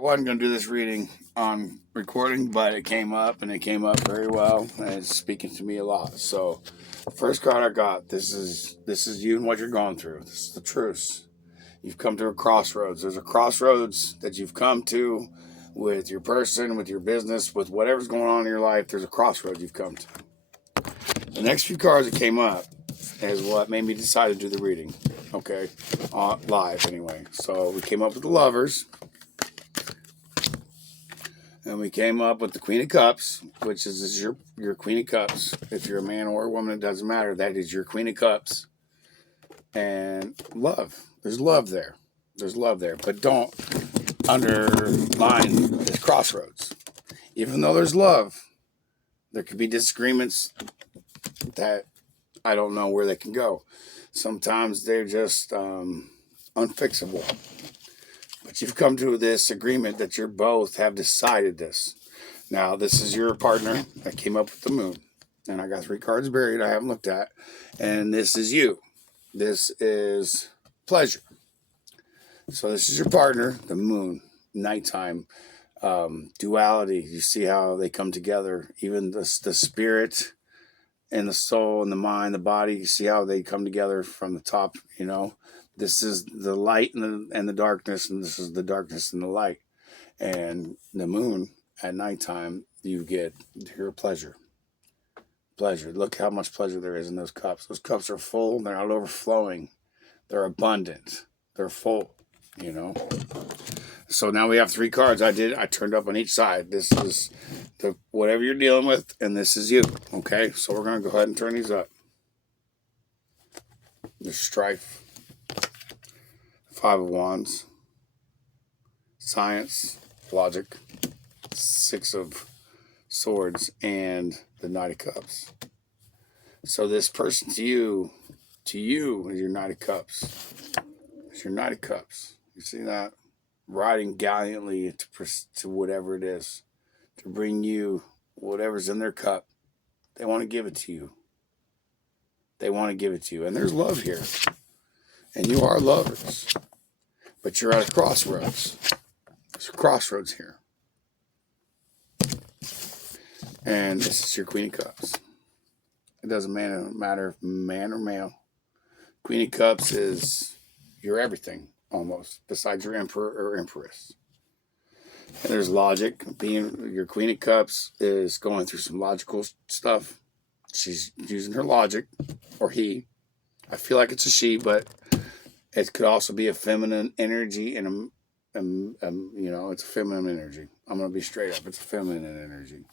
I wasn't going to do this reading on recording, but it came up and it came up very well, and it's speaking to me a lot. So, first card I got. This is you and what you're going through. This is the truce. You've come to a crossroads. There's a crossroads that you've come to with your person, with your business, with whatever's going on in your life. There's a crossroads you've come to. The next few cards that came up is what made me decide to do the reading. Okay, live anyway. So we came up with the Lovers. And we came up with the Queen of Cups, which is your Queen of Cups. If you're a man or a woman, it doesn't matter. That is your Queen of Cups. And love. There's love there. There's love there. But don't undermine this crossroads. Even though there's love, there could be disagreements that I don't know where they can go. Sometimes they're just unfixable. But you've come to this agreement that you both have decided this. Now, this is your partner that came up with the Moon. And I got 3 cards buried I haven't looked at. And this is you. This is pleasure. So this is your partner, the Moon, nighttime, duality. You see how they come together. Even the spirit and the soul and the mind, the body, you see how they come together from the top, you know. This is the light and the darkness, and this is the darkness and the light. And the Moon at nighttime, you get your pleasure. Pleasure. Look how much pleasure there is in those cups. Those cups are full. They're not overflowing. They're abundant. They're full, you know. So now we have 3 cards. I turned up on each side. This is whatever you're dealing with, and this is you. Okay? So we're going to go ahead and turn these up. There's strife. 5 of Wands, science, logic, 6 of Swords, and the Knight of Cups. So this person to you is your Knight of Cups. It's your Knight of Cups. You see that? Riding gallantly to whatever it is, to bring you whatever's in their cup. They want to give it to you. They want to give it to you. And there's love here. And you are lovers. But you're at a crossroads. There's a crossroads here. And this is your Queen of Cups. It doesn't matter if man or male. Queen of Cups is your everything, almost, besides your emperor or empress. And there's logic. Being your Queen of Cups is going through some logical stuff. She's using her logic, or he. I feel like it's a she, but it could also be a feminine energy, and you know, it's a feminine energy. I'm going to be straight up. It's a feminine energy.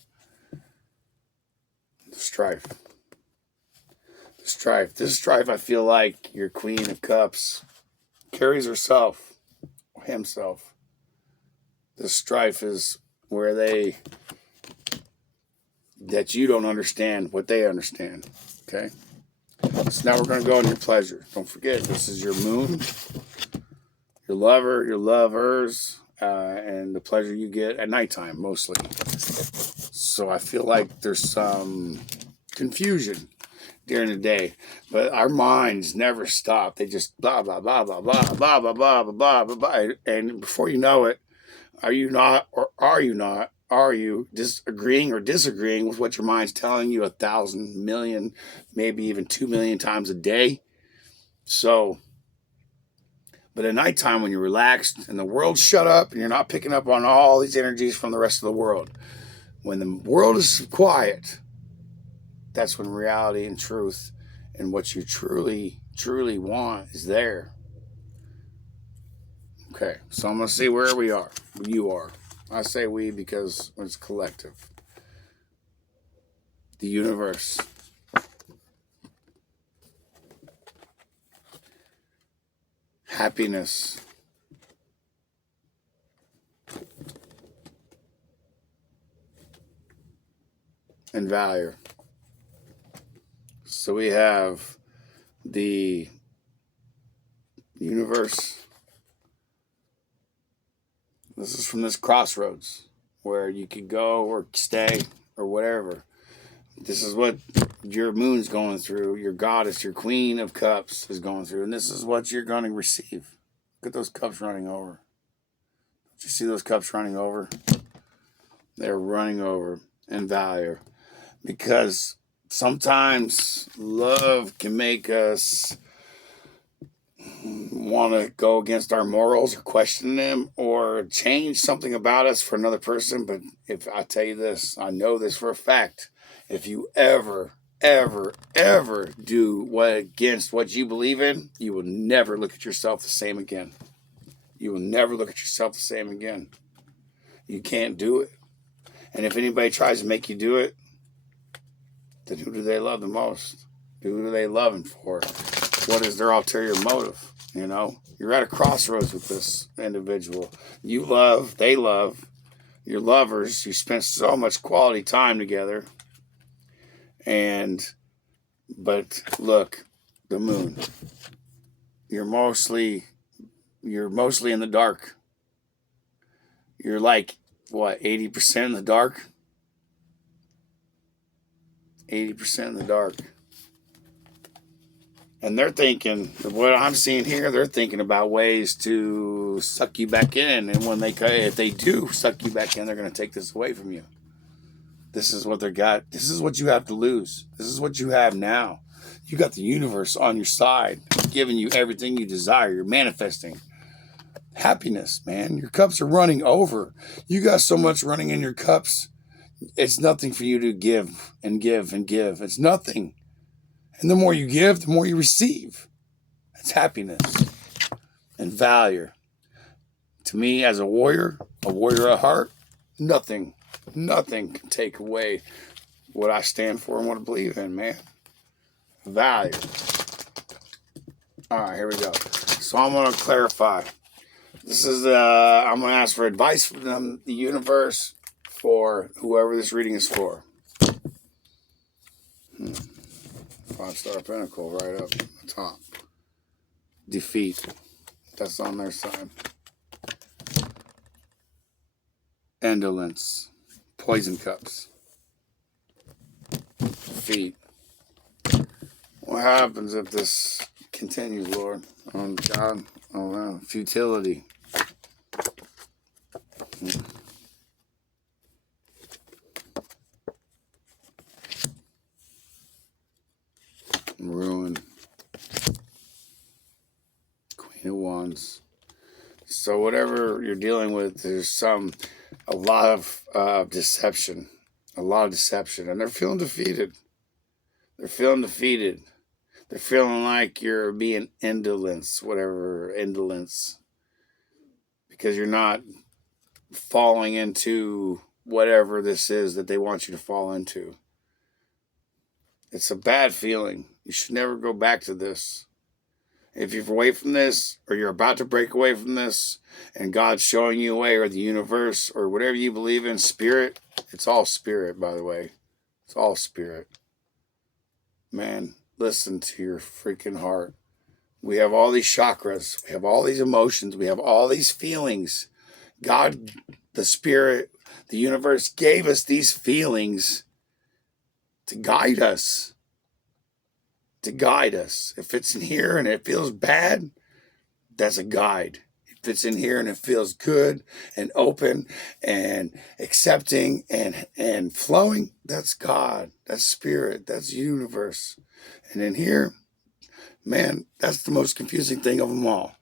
The strife. The strife. This strife, I feel like your Queen of Cups carries herself, or himself. The strife is where that you don't understand what they understand. Okay? So now we're going to go on your pleasure. Don't forget, this is your Moon, your lover, your lovers, and the pleasure you get at nighttime, mostly. So I feel like there's some confusion during the day, but our minds never stop. They just blah, blah, blah, blah, blah, blah, blah, blah, blah, blah, blah, blah. And before you know it, are you not, or are you not? Are you disagreeing or disagreeing with what your mind's telling you 1,000 million, maybe even 2 million times a day? So, but at nighttime when you're relaxed and the world's shut up and you're not picking up on all these energies from the rest of the world, when the world is quiet, that's when reality and truth and what you truly, truly want is there. Okay, so I'm going to see where we are, where you are. I say we because it's collective. The universe. Happiness. And value. So we have the universe. This is from this crossroads where you could go or stay or whatever. This is what your Moon's going through. Your goddess, your Queen of Cups is going through. And this is what you're going to receive. Look at those cups running over. you see those cups running over? They're running over in value. Because sometimes love can make us want to go against our morals or question them or change something about us for another person. But if I tell you this, I know this for a fact. If you ever do against what you believe in, you will never look at yourself the same again. You will never look at yourself the same again. You can't do it. And if anybody tries to make you do it, then who do they love the most? Who do they love him for? What is their ulterior motive? You know, you're at a crossroads with this individual. You love, they love, you're lovers. You spent so much quality time together. But look, the moon. You're mostly in the dark. You're like, what, 80% in the dark? 80% in the dark. And they're thinking, what I'm seeing here, they're thinking about ways to suck you back in. And if they do suck you back in, they're going to take this away from you. This is what they got. This is what you have to lose. This is what you have now. You got the universe on your side, giving you everything you desire. You're manifesting happiness, man. Your cups are running over. You got so much running in your cups. It's nothing for you to give and give and give. It's nothing. And the more you give, the more you receive. It's happiness and value. To me, as a warrior at heart, nothing can take away what I stand for and what I believe in, man. Value. All right, here we go. So I'm going to clarify. This is, I'm going to ask for advice from the universe for whoever this reading is for. 5-star Pinnacle right up the top. Defeat. That's on their side. Indolence. Poison cups. Defeat. What happens if this continues, Lord? Oh, God. Oh, wow. Futility. Ruin. Queen of Wands. So whatever you're dealing with, there's a lot of deception. A lot of deception. And they're feeling defeated. They're feeling defeated. They're feeling like you're being indolence. Because you're not falling into whatever this is that they want you to fall into. It's a bad feeling. You should never go back to this. If you're away from this, or you're about to break away from this, and God's showing you a way, or the universe, or whatever you believe in, spirit, it's all spirit, by the way. It's all spirit. Man, listen to your freaking heart. We have all these chakras. We have all these emotions. We have all these feelings. God, the spirit, the universe gave us these feelings to guide us. To guide us. If it's in here and it feels bad, that's a guide. If it's in here and it feels good and open and accepting and flowing, that's God. That's spirit. That's universe. And in here, man, that's the most confusing thing of them all.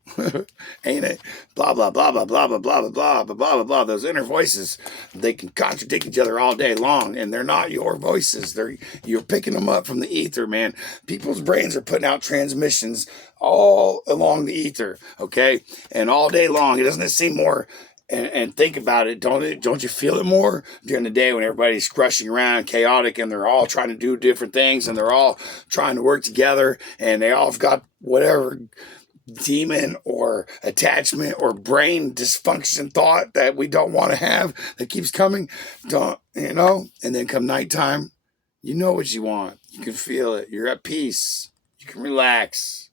Ain't it? Blah, blah, blah, blah, blah, blah, blah, blah, blah, blah, blah, blah. Those inner voices, they can contradict each other all day long, and they're not your voices. You're picking them up from the ether, man. People's brains are putting out transmissions all along the ether, okay? And all day long, doesn't it seem more... And think about it, don't you feel it more during the day when everybody's rushing around, chaotic, and they're all trying to do different things, and they're all trying to work together, and they all have got whatever demon or attachment or brain dysfunction thought that we don't want to have that keeps coming, and then come nighttime, you know what you want. You can feel it. You're at peace. You can relax.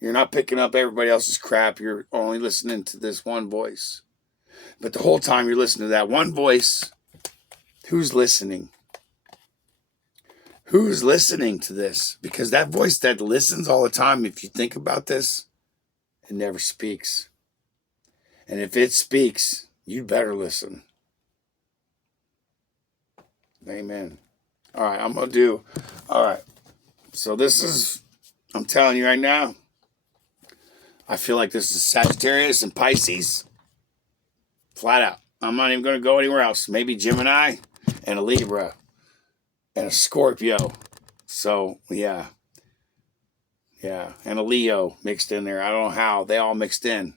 You're not picking up everybody else's crap. You're only listening to this one voice. But the whole time you're listening to that one voice, who's listening? Who's listening to this? Because that voice that listens all the time, if you think about this, it never speaks. And if it speaks, You'd better listen. Amen. All right, all right. So I'm telling you right now, I feel like this is Sagittarius and Pisces. Flat out. I'm not even going to go anywhere else. Maybe Gemini and a Libra and a Scorpio. So, yeah. Yeah. And a Leo mixed in there. I don't know how. They all mixed in.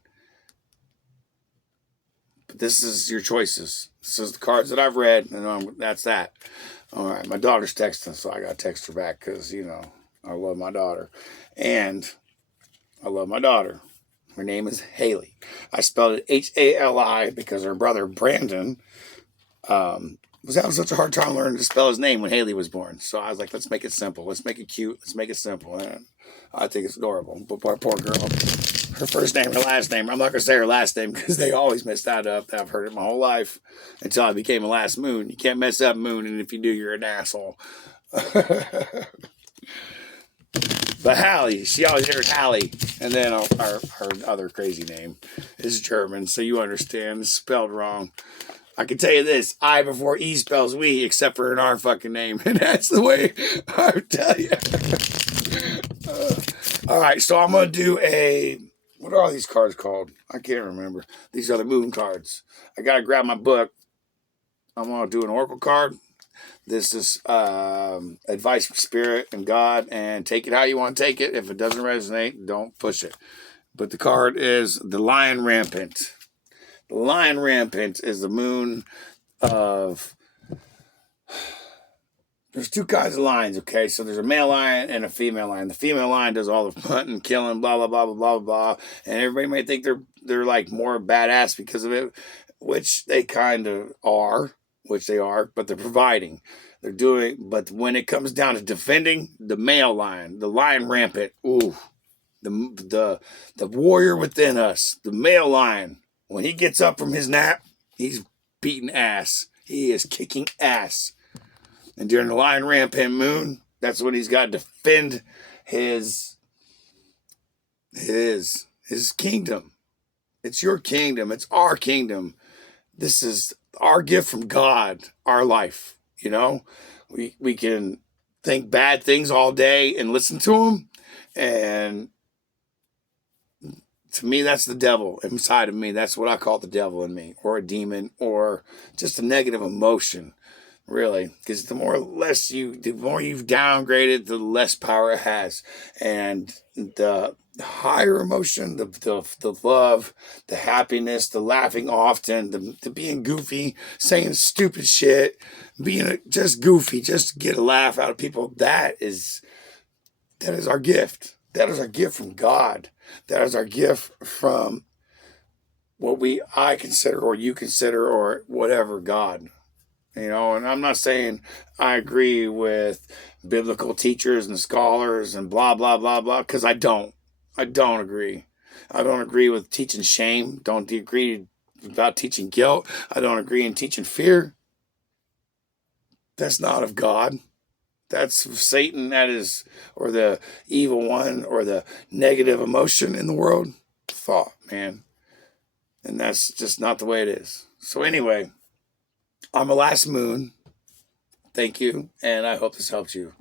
But this is your choices. This is the cards that I've read. And that's that. All right. My daughter's texting, so I got to text her back because, I love my daughter. And I love my daughter. Her name is Haley. I spelled it Hali because her brother Brandon was having such a hard time learning to spell his name when Haley was born. So I was like, let's make it simple. Let's make it cute. Let's make it simple. And I think it's adorable. But poor girl, her first name, her last name. I'm not going to say her last name because they always mess that up. I've heard it my whole life until I became a last Moon. You can't mess up Moon, and if you do, you're an asshole. But Hallie, she always heard Hallie. And then her other crazy name is German, so you understand. It's spelled wrong. I can tell you this, I before E spells we, except for in our fucking name. And that's the way I tell you. All right, so I'm going to do what are all these cards called? I can't remember. These are the moon cards. I got to grab my book. I'm going to do an oracle card. This is advice from Spirit and God, and take it how you want to take it. If it doesn't resonate, don't push it. But the card is the Lion Rampant. The Lion Rampant is the moon of... There's two kinds of lions, okay? So there's a male lion and a female lion. The female lion does all the hunting, killing, blah, blah, blah, blah, blah, blah. And everybody might think they're like more badass because of it, which they kind of are. Which they are, but they're providing. They're doing, but when it comes down to defending, the male lion, the Lion Rampant, ooh, the warrior within us, the male lion, when he gets up from his nap, he's beating ass. He is kicking ass. And during the Lion Rampant moon, that's when he's got to defend his kingdom. It's your kingdom. It's our kingdom. This is our gift from God, our life. We can think bad things all day and listen to them. And to me, that's the devil inside of me. That's what I call the devil in me, or a demon, or just a negative emotion, really. Because the more you've downgraded, the less power it has. And the higher emotion, the love, the happiness, the laughing often, the being goofy, saying stupid shit, being just goofy, just to get a laugh out of people, that is our gift. That is our gift from God. That is our gift from what I consider, or you consider, or whatever, God. And I'm not saying I agree with biblical teachers and scholars and blah, blah, blah, blah, because I don't agree. I don't agree with teaching shame. Don't agree about teaching guilt. I don't agree in teaching fear. That's not of God. That's Satan, or the evil one, or the negative emotion in the world. Thought, man. And that's just not the way it is. So anyway, I'm a last moon. Thank you, and I hope this helps you.